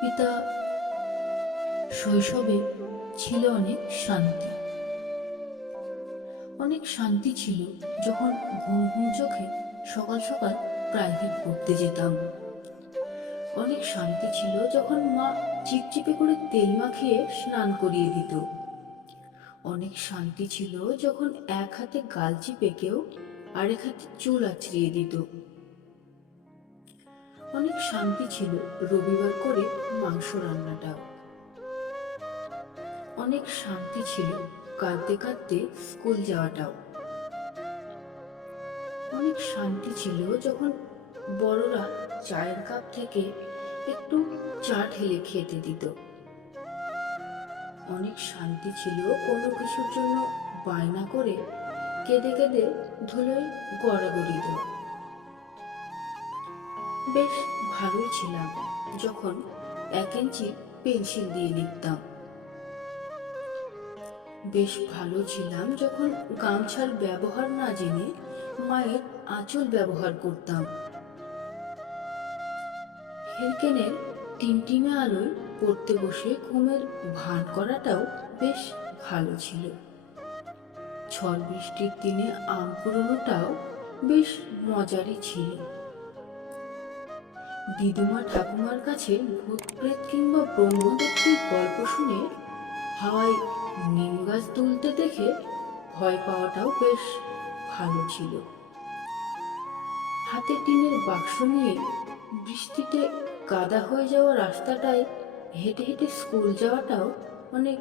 পিতা শৈশবে ছিল অনেক শান্তি ছিল যখন ঘুম ঘুম চোখে সকাল সকাল প্রাইভেট পড়তে যেতাম। অনেক শান্তি ছিল যখন মা চিপচিপে করে তেল মাখিয়ে স্নান করিয়ে দিত। অনেক শান্তি ছিল যখন এক হাতে গাল চিপে কেউ আরেক হাতে চুল আঁচড়িয়ে দিত। অনেক শান্তি ছিল রবিবার করে মাংস রান্নাটাও। অনেক শান্তি ছিল কাঁদতে কাঁদতে স্কুল যাওয়াটাও। অনেক শান্তি ছিল যখন বড়রা চায়ের কাপ থেকে একটু চা ঢেলে খেতে দিত। অনেক শান্তি ছিল কোনো কিছুর জন্য বায়না করে কেঁদে কেঁদে ধুলোয় গড়াগড়ি দেওয়া। বেশ ভালোই ছিলাম যখন 1 ইঞ্চি পেন্সিল দিয়ে লিখতাম। বেশ ভালো ছিলাম যখন গামছার ব্যবহার না জেনে মায়ের আঁচল ব্যবহার করতাম। হেলকেনের টিমটিমে আলোয় পড়তে বসে ঘুমের ভান করাটাও বেশ ভালো ছিল। ঝড় বৃষ্টির দিনে আম কুড়োনোটাও বেশ মজারই ছিল। দিদিমা ঠাকুমার কাছে ভূত প্রেত কিংবা ব্রহ্মদত্তের গল্প শুনে হাওয়ায় নিম গাছ তুলতে দেখে ভয় পাওয়াটাও বেশ ভালো ছিল। হাতে টিনের বাক্স নিয়ে বৃষ্টিতে কাদা হয়ে যাওয়া রাস্তাটায় হেঁটে হেঁটে স্কুল যাওয়াটাও অনেক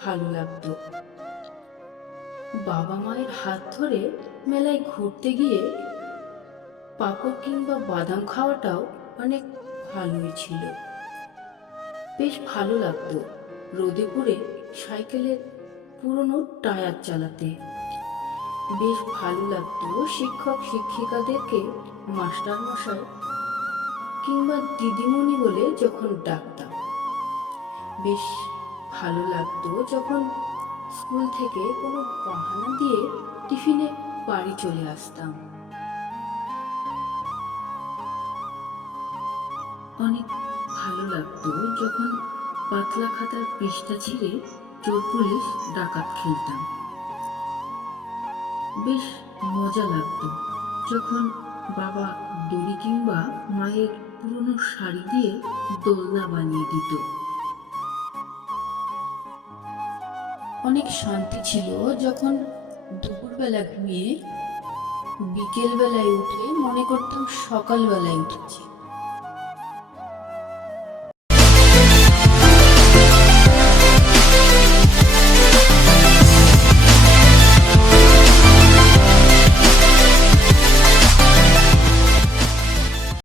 ভালো লাগতো। বাবা মায়ের হাত ধরে মেলায় ঘুরতে গিয়ে পাঁপড় কিংবা বাদাম খাওয়াটাও অনেক ভালোই ছিল। বেশ ভালো লাগতো রোদে পুড়ে সাইকেলের পুরনো টায়ার চালাতে। বেশ ভালো লাগতো শিক্ষক শিক্ষিকাদেরকে মাস্টার মশাই কিংবা দিদিমণি বলে যখন ডাকতাম। বেশ ভালো লাগতো যখন স্কুল থেকে কোনো বাহানা দিয়ে টিফিনে বাড়ি চলে আসতাম। অনেক ভালো লাগতো যখন পাতলা খাতার পৃষ্ঠা ছিঁড়ে চোর পুলিশ ডাকাত খেলতাম। বেশ মজা লাগতো যখন বাবা দড়ি কিংবা মায়ের পুরনো শাড়ি দিয়ে দোলনা বানিয়ে দিত। অনেক শান্তি ছিল যখন দুপুরবেলা ঘুমিয়ে বিকেল বেলায় উঠে মনে করতাম সকালবেলায় উঠেছি।